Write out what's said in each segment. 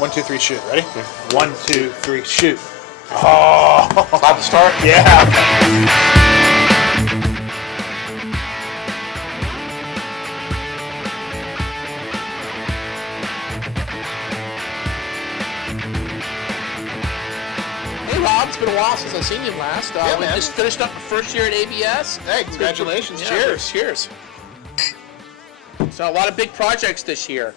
1, 2, 3, shoot. Ready? Yeah. 1, 2, 3, shoot. Oh! About to start? Yeah. Hey Rob, it's been a while since I've seen you last. Yeah, we man. just finished up the first year at ABS. Hey, congratulations. Yeah, Cheers. Cheers. So a lot of big projects this year.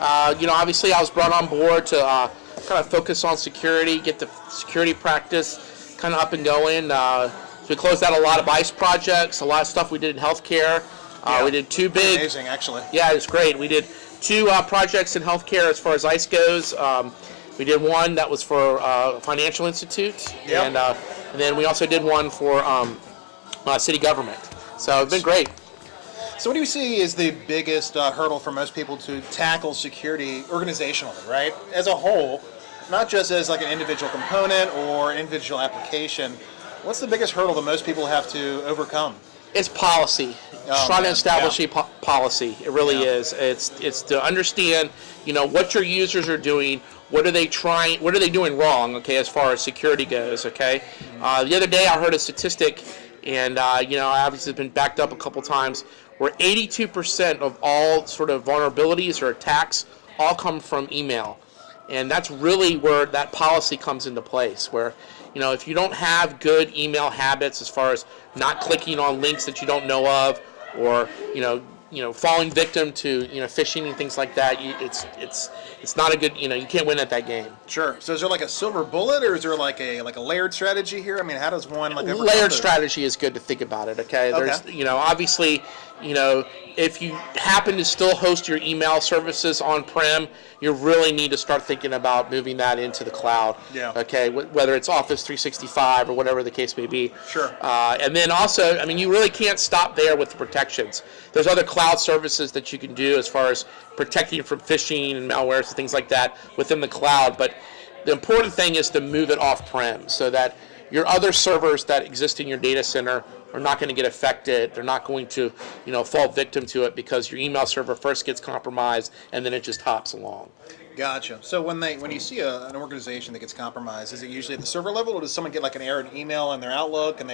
Obviously I was brought on board to kind of focus on security, get the security practice kind of up and going. So we closed out a lot of ICE projects, a lot of stuff we did in healthcare. Yeah. We did two big. Amazing, actually. Yeah, it was great. We did two projects in healthcare as far as ICE goes. We did one that was for financial institute, Yep. and then we also did one for city government. So it's been great. So what do you see is the biggest hurdle for most people to tackle security organizationally, right? As a whole, not just as like an individual component or individual application. What's the biggest hurdle that most people have to overcome? It's policy. Oh, Trying to man, establish yeah. a policy. It really Yeah. is. It's to understand, what your users are doing. What are they doing wrong? Okay, as far as security goes. Okay. The other day I heard a statistic, and obviously it's been backed up a couple times, where 82% of all sort of vulnerabilities or attacks all come from email, and that's really where that policy comes into place. Where if you don't have good email habits as far as not clicking on links that you don't know of, or falling victim to phishing and things like that, it's not a good, you can't win at that game. Sure. So is there like a silver bullet, or is there like a layered strategy here? I mean, how does one overcome Layered those? strategy is good to think about it. Okay. Okay. There's obviously if you happen to still host your email services on-prem, you really need to start thinking about moving that into the cloud. Yeah. Okay, whether it's Office 365 or whatever the case may be. Sure. And then also, you really can't stop there with the protections. There's other cloud services that you can do as far as protecting from phishing and malware and things like that within the cloud. But the important thing is to move it off-prem so that your other servers that exist in your data center are not going to get affected. They're not going to, fall victim to it because your email server first gets compromised and then it just hops along. Gotcha. So when you see an organization that gets compromised, is it usually at the server level, or does someone get like an error in email in their Outlook and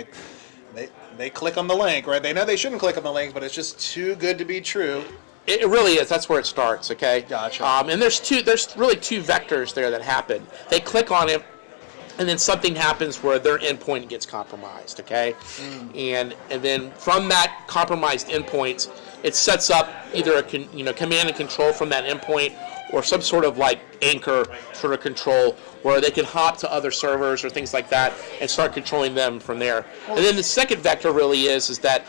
they click on the link, right? They know they shouldn't click on the link, but it's just too good to be true. It really is. That's where it starts. Okay. Gotcha. And there's really two vectors there that happen. They click on it, and then something happens where their endpoint gets compromised. Okay. And then from that compromised endpoint, it sets up either a command and control from that endpoint, or some sort of like anchor sort of control where they can hop to other servers or things like that and start controlling them from there. And then the second vector really is that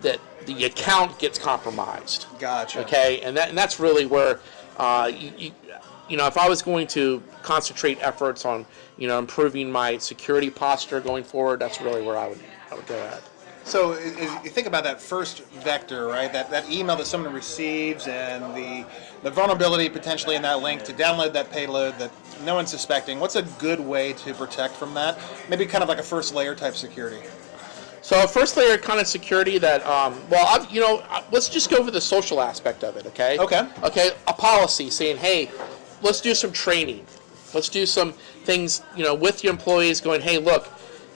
the account gets compromised. Gotcha. Okay, and that's really where if I was going to concentrate efforts on improving my security posture going forward, that's really where I would go at. So you think about that first vector, right? That email that someone receives and the vulnerability potentially in that link to download that payload that no one's suspecting. What's a good way to protect from that? Maybe kind of like a first layer type security. So first layer kind of security that, let's just go over the social aspect of it, okay? Okay. Okay, a policy saying, hey, let's do some training. Let's do some things, with your employees going, hey, look,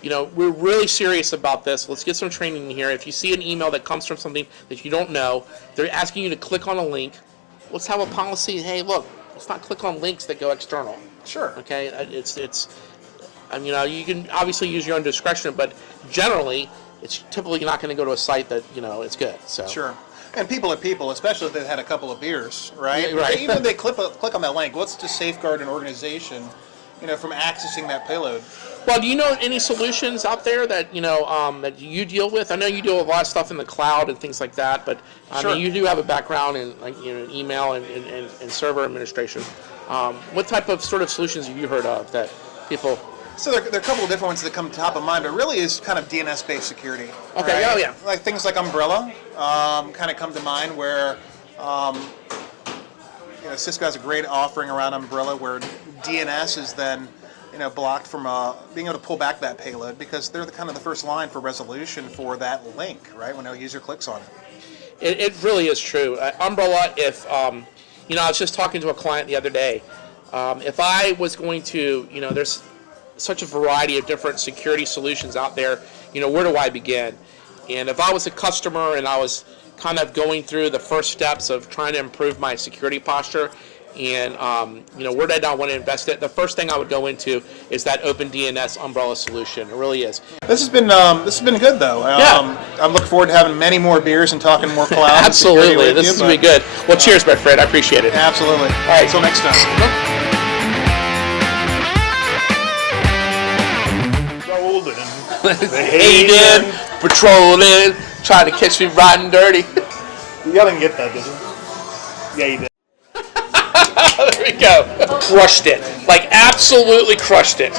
we're really serious about this. Let's get some training in here. If you see an email that comes from something that you don't know, they're asking you to click on a link, let's have a policy, hey, look, let's not click on links that go external. Sure. Okay, you can obviously use your own discretion, but generally, it's typically not going to go to a site that, it's good. So. Sure. And people are people, especially if they've had a couple of beers, right? Yeah, right. Even if they click on that link, what's to safeguard an organization, from accessing that payload? Well, do you know any solutions out there that that you deal with? I know you deal with a lot of stuff in the cloud and things like that, but Sure. You do have a background in email and server administration. What type of sort of solutions have you heard of that people? So there are a couple of different ones that come top of mind, but really is kind of DNS-based security. Okay, right? oh yeah. Like things like Umbrella kind of come to mind, where Cisco has a great offering around Umbrella where DNS is then blocked from being able to pull back that payload, because they're the first line for resolution for that link, right, when a user clicks on it. It really is true. Umbrella, if I was just talking to a client the other day. If I was going to, there's such a variety of different security solutions out there, where do I begin? And if I was a customer and I was kind of going through the first steps of trying to improve my security posture, and where did I want to invest it? The first thing I would go into is that OpenDNS umbrella solution. It really is. This has been good though. Yeah. I'm looking forward to having many more beers and talking more cloud. and security Absolutely, with this you, is gonna be good. Well, cheers, my friend. I appreciate it. Absolutely. All right. Until next time. Golden. Hating, patrolling, trying to catch me riding dirty. Y'all didn't get that, did you? Yeah, you did. There we go. Crushed it. Like, absolutely crushed it.